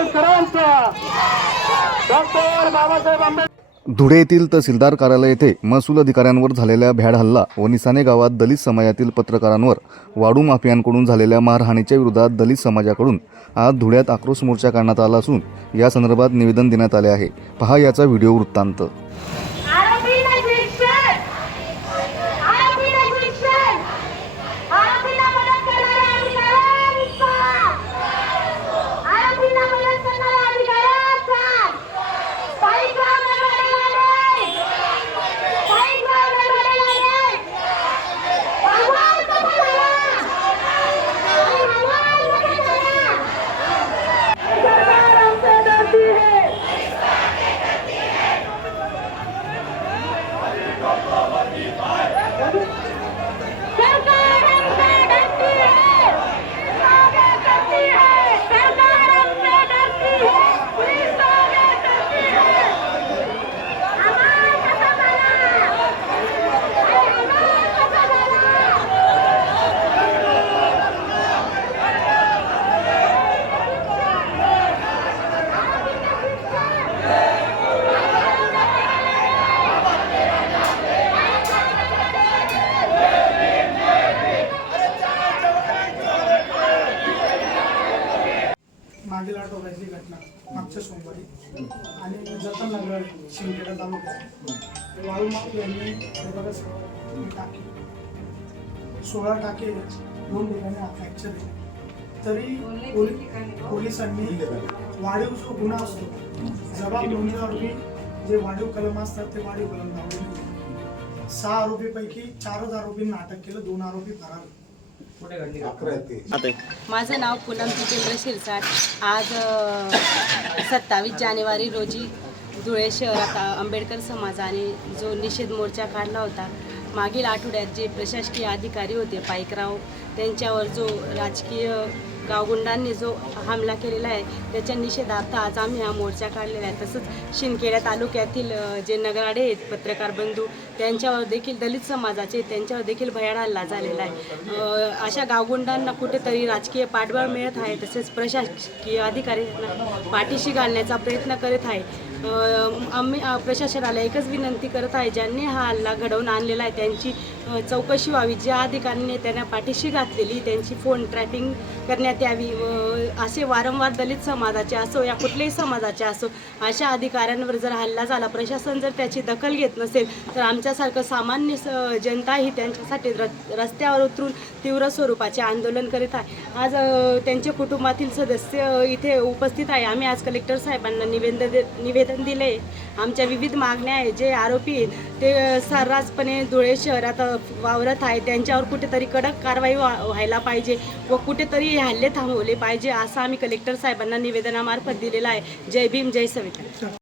आंबेडकरांचा डॉक्टर बाबासाहेब आंबेडकर. धुळे येथील तहसीलदार कार्यालय येथे महसूल अधिकाऱ्यांवर झालेल्या भ्याड हल्ला व निसाने गावात दलित समाजातील पत्रकारांवर वाडू माफियांकडून झालेल्या मारहाणीच्या विरोधात दलित समाजाकडून आज धुळ्यात आक्रोश मोर्चा काढण्यात आला असून या संदर्भात निवेदन देण्यात आले आहे. पहा याचा व्हिडिओ वृत्तांत. मागील आठवड्यातली घटना मागच्या सोमवारी आणि जतन नगर शिंदखेडा तालुक्यात वाळूमाप यांनी हे टाकी. सोळा टाके दोन ठिकाणी फ्रॅक्चर तरी पोलिसांनी वाढीव जो गुन्हा असतो जबाब नोंदणीआरोपी जे वाढीव कलम असतात ते वाढीव कलम लावले सहा आरोपीपैकी चारच आरोपींना अटक केलं दोन आरोपी फरार. माझं नाव पूनम जितेंद्र शिरसाट. आज सत्तावीस जानेवारी रोजी धुळे शहरात आंबेडकर समाजाने जो निषेध मोर्चा काढला होता मागील आठवड्यात जे प्रशासकीय अधिकारी होते पाईकराव त्यांच्यावर जो राजकीय गावगुंडांनी जो हमला केलेला आहे त्याच्या निषेधार्थ आज आम्ही हा मोर्चा काढलेला आहे. तसंच शिंदखेडा तालुक्यातील जे नगराडे आहेत पत्रकार बंधू त्यांच्यावर देखील दलित समाजाचे त्यांच्यावर देखील भयाड हल्ला झालेला आहे. अशा गावगुंडांना कुठेतरी राजकीय पाठबळ मिळत आहे तसेच प्रशासकीय अधिकाऱ्यांना पाठीशी घालण्याचा प्रयत्न करत आहे. आम्ही प्रशासनाला एकच विनंती करत आहे ज्यांनी हा हल्ला घडवून आणलेला आहे त्यांची चौकशी व्हावी. ज्या अधिकाऱ्यांनी त्यांना पाठीशी घातलेली त्यांची फोन ट्रॅपिंग करण्यात द्यावी व असे वारंवार दलित समाजाचे असो या कुठल्याही समाजाचे असो अशा अधिकाऱ्यांवर जर हल्ला झाला प्रशासन जर त्याची दखल घेत नसेल तर आमच्यासारखं सामान्य स जनताही त्यांच्यासाठी र रस्त्यावर उतरून तीव्र स्वरूपाचे आंदोलन करीत आहे. आज त्यांच्या कुटुंबातील सदस्य इथे उपस्थित आहे. आम्ही आज कलेक्टर साहेबांना निवेदन दे निवेदन दिले आमच्या विविध मागण्या आहे जे आरोपी आहेत ते सर्रासपणे धुळे शहरात वावरत आहे त्यांच्यावर कुठेतरी कडक कारवाई व्हा व्हायला पाहिजे व कुठेतरी हल्ले थांबवले पाहिजे असं आम्ही कलेक्टर साहेबांना निवेदनामार्फत दिलेलं आहे. जय भीम जय सविता.